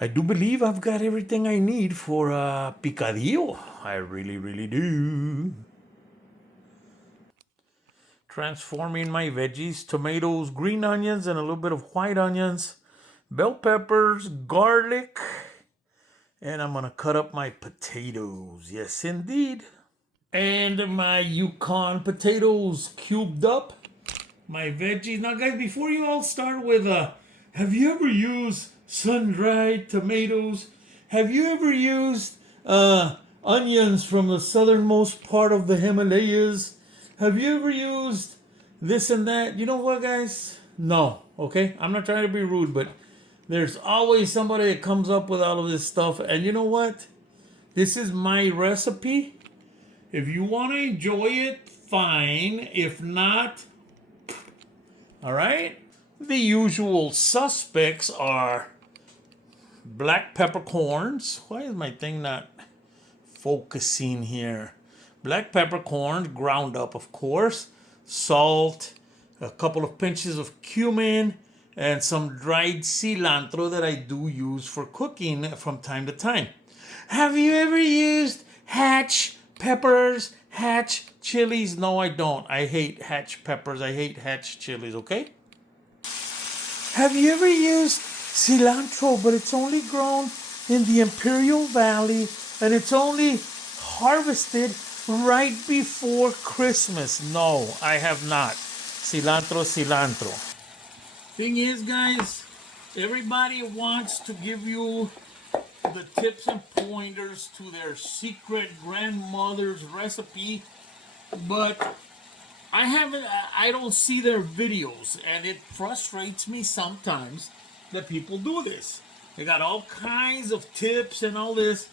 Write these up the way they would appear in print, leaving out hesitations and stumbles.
I do believe I've got everything I need for picadillo. I really, really do. Transforming my veggies, tomatoes, green onions, and a little bit of white onions, bell peppers, garlic, and I'm gonna cut up my potatoes. Yes, indeed. And my Yukon potatoes cubed up. My veggies. Now, guys, before you all start with, have you ever used sun-dried tomatoes? Have you ever used onions from the southernmost part of the Himalayas? Have you ever used this and that? You know what, guys? No, okay? I'm not trying to be rude, but there's always somebody that comes up with all of this stuff. And you know what? This is my recipe. If you want to enjoy it, fine. If not, all right? The usual suspects are black peppercorns. Why is my thing not focusing here? Black peppercorns, ground up, of course. Salt, a couple of pinches of cumin, and some dried cilantro that I do use for cooking from time to time. Have you ever used Hatch peppers, Hatch chilies? No, I don't. I hate Hatch peppers. I hate Hatch chilies, okay? Have you ever used cilantro, but it's only grown in the Imperial Valley and it's only harvested right before Christmas? No, I have not. Cilantro. Thing is, guys, everybody wants to give you the tips and pointers to their secret grandmother's recipe, but I don't see their videos, and it frustrates me sometimes that people do this. They got all kinds of tips and all this,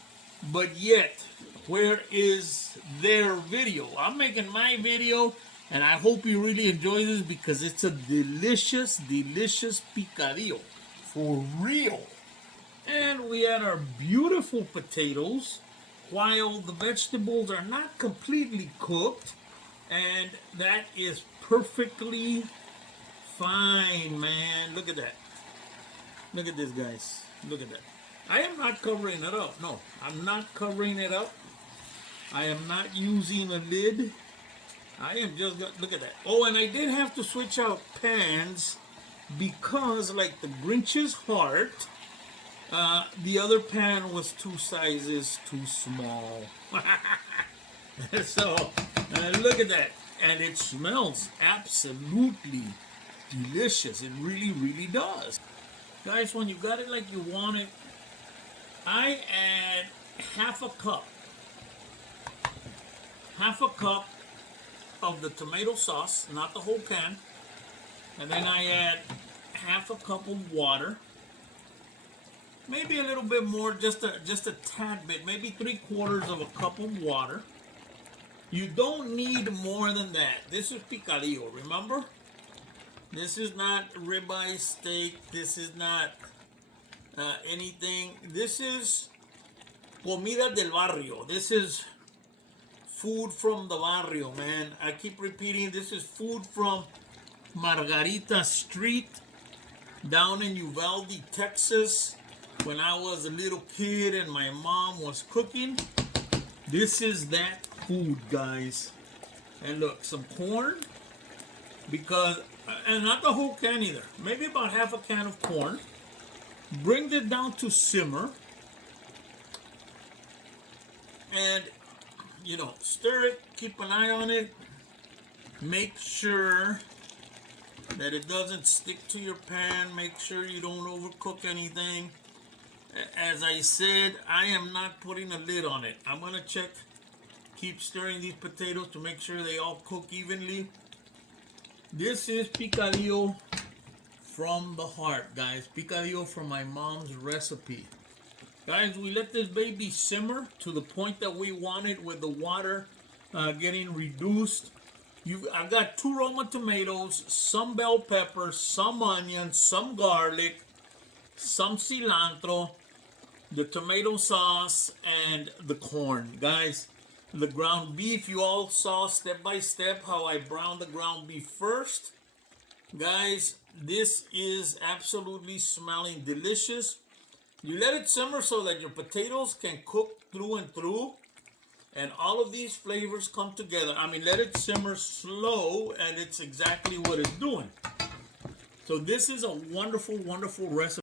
but yet, where is their video? I'm making my video, and I hope you really enjoy this because it's a delicious, delicious picadillo. For real. And we add our beautiful potatoes while the vegetables are not completely cooked. And that is perfectly fine, man. Look at that. Look at this, guys. Look at that. I am not covering it up. No, I'm not covering it up. I am not using a lid. I am just going to look at that. Oh, and I did have to switch out pans because, like the Grinch's heart, the other pan was 2 sizes too small. So, look at that. And it smells absolutely delicious. It really, really does. Guys, when you got it like you want it, I add half a cup of the tomato sauce, not the whole can. And then I add half a cup of water. Maybe a little bit more, just a tad bit, maybe 3/4 of a cup of water. You don't need more than that. This is picadillo, remember? This is not ribeye steak. This is not anything. This is comida del barrio. This is food from the barrio, man. I keep repeating, this is food from Margarita St down in Uvalde, Texas. When I was a little kid and my mom was cooking, this is that food, guys. And look, some corn, because, and not the whole can either, maybe about half a can of corn. Bring it down to simmer, and you know, stir it, keep an eye on it, make sure that it doesn't stick to your pan, make sure you don't overcook anything. As I said, I am not putting a lid on it. I'm gonna check, keep stirring these potatoes to make sure they all cook evenly. This is picadillo from the heart, guys. Picadillo from my mom's recipe. Guys, we let this baby simmer to the point that we want it with the water getting reduced. I got 2 Roma tomatoes, some bell peppers, some onions, some garlic, some cilantro, the tomato sauce, and the corn. Guys, the ground beef, you all saw step by step how I browned the ground beef first. Guys, this is absolutely smelling delicious. You let it simmer so that your potatoes can cook through and through, and all of these flavors come together. I mean, let it simmer slow, and it's exactly what it's doing. So this is a wonderful, wonderful recipe.